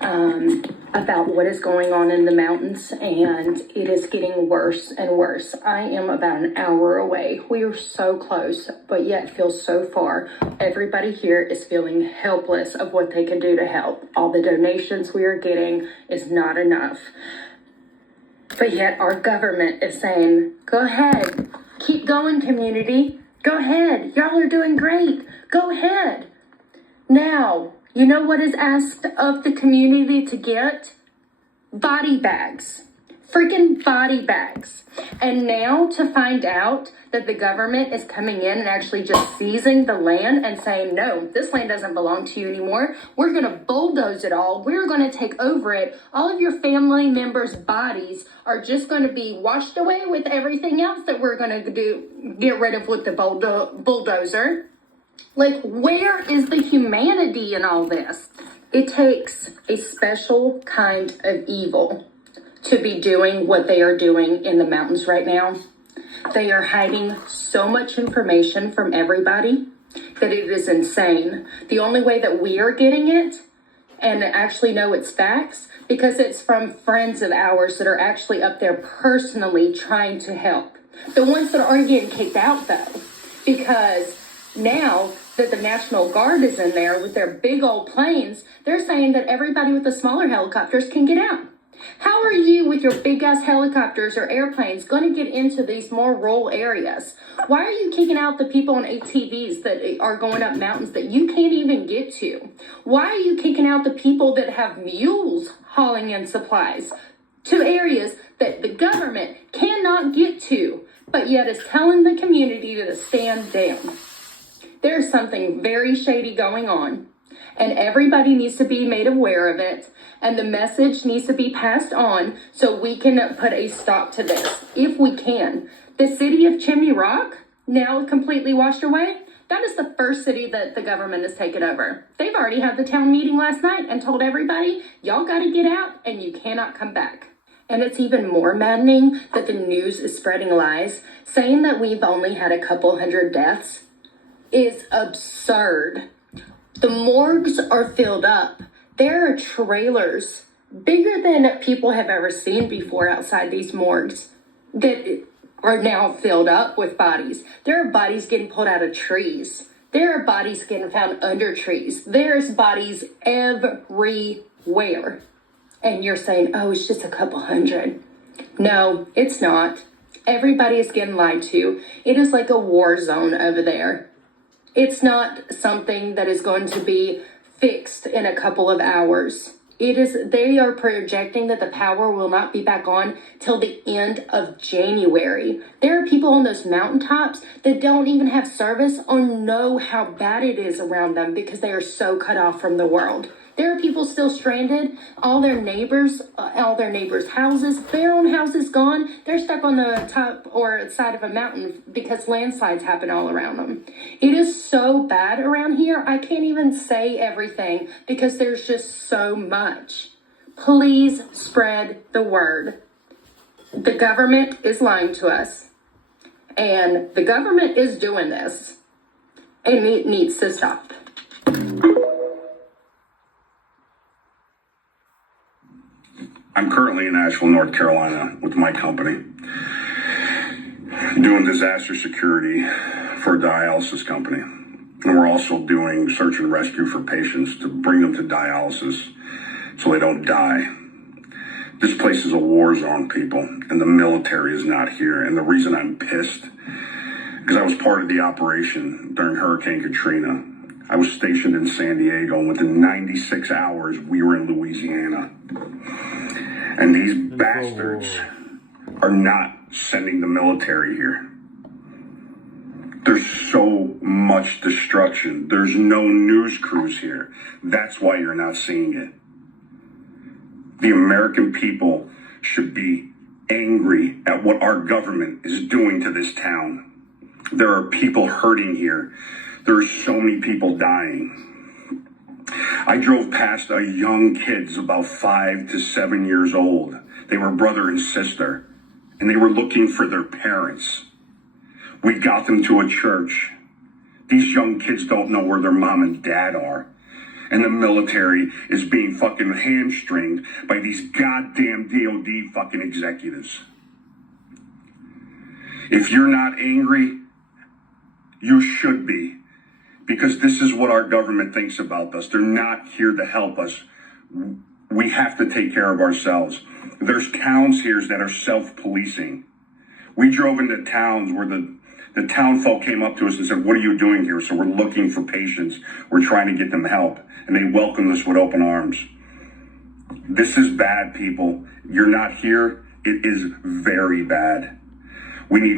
about what is going on in the mountains, and it is getting worse and worse. I am about an hour away. We are so close, but yet feel so far. Everybody here is feeling helpless of what they can do to help. All the donations we are getting is not enough. But yet our government is saying, go ahead, keep going, community. Go ahead. Y'all are doing great. Go ahead. Now, you know what is asked of the community to get? Body bags. Freaking body bags. And now to find out that the government is coming in and actually just seizing the land and saying, no, this land doesn't belong to you anymore. We're going to bulldoze it all. We're going to take over it. All of your family members' bodies are just going to be washed away with everything else that we're going to get rid of with the bulldozer. Like, where is the humanity in all this? It takes a special kind of evil to be doing what they are doing in the mountains right now. They are hiding so much information from everybody that it is insane. The only way that we are getting it and actually know it's facts, because it's from friends of ours that are actually up there personally trying to help. The ones that aren't getting kicked out, though, because now that the National Guard is in there with their big old planes, they're saying that everybody with the smaller helicopters can get out. How are you with your big ass helicopters or airplanes going to get into these more rural areas? Why are you kicking out the people on ATVs that are going up mountains that you can't even get to? Why are you kicking out the people that have mules hauling in supplies to areas that the government cannot get to, but yet is telling the community to stand down? There's something very shady going on, and everybody needs to be made aware of it, and the message needs to be passed on so we can put a stop to this, if we can. The city of Chimney Rock, now completely washed away, that is the first city that the government has taken over. They've already had the town meeting last night and told everybody, y'all got to get out and you cannot come back. And it's even more maddening that the news is spreading lies, saying that we've only had a couple hundred deaths is absurd. The morgues are filled up. There are trailers bigger than people have ever seen before outside these morgues that are now filled up with bodies. There are bodies getting pulled out of trees. There are bodies getting found under trees. There's bodies everywhere. And you're saying, oh, it's just a couple hundred. No, it's not. Everybody is getting lied to. It is like a war zone over there. It's not something that is going to be fixed in a couple of hours. They are projecting that the power will not be back on till the end of January. There are people on those mountaintops that don't even have service or know how bad it is around them because they are so cut off from the world. There are people still stranded, all their neighbors' houses, their own houses gone. They're stuck on the top or side of a mountain because landslides happen all around them. It is so bad around here. I can't even say everything because there's just so much. Please spread the word. The government is lying to us, and the government is doing this, and it needs to stop. I'm currently in Asheville, North Carolina with my company doing disaster security for a dialysis company. And we're also doing search and rescue for patients to bring them to dialysis so they don't die. This place is a war zone, people, and the military is not here. And the reason I'm pissed, because I was part of the operation during Hurricane Katrina. I was stationed in San Diego, and within 96 hours, we were in Louisiana. And these bastards are not sending the military here. There's so much destruction. There's no news crews here. That's why you're not seeing it. The American people should be angry at what our government is doing to this town. There are people hurting here. There are so many people dying. I drove past a young kids about 5 to 7 years old. They were brother and sister, and they were looking for their parents. We got them to a church. These young kids don't know where their mom and dad are. and the military is being fucking hamstringed by these goddamn DOD fucking executives. If you're not angry, you should be, because this is what our government thinks about us. They're not here to help us. We have to take care of ourselves. There's towns here that are self-policing. We drove into towns where the town folk came up to us and said, "What are you doing here?" So we're looking for patients. We're trying to get them help. And they welcomed us with open arms. This is bad, people. You're not here. It is very bad. We need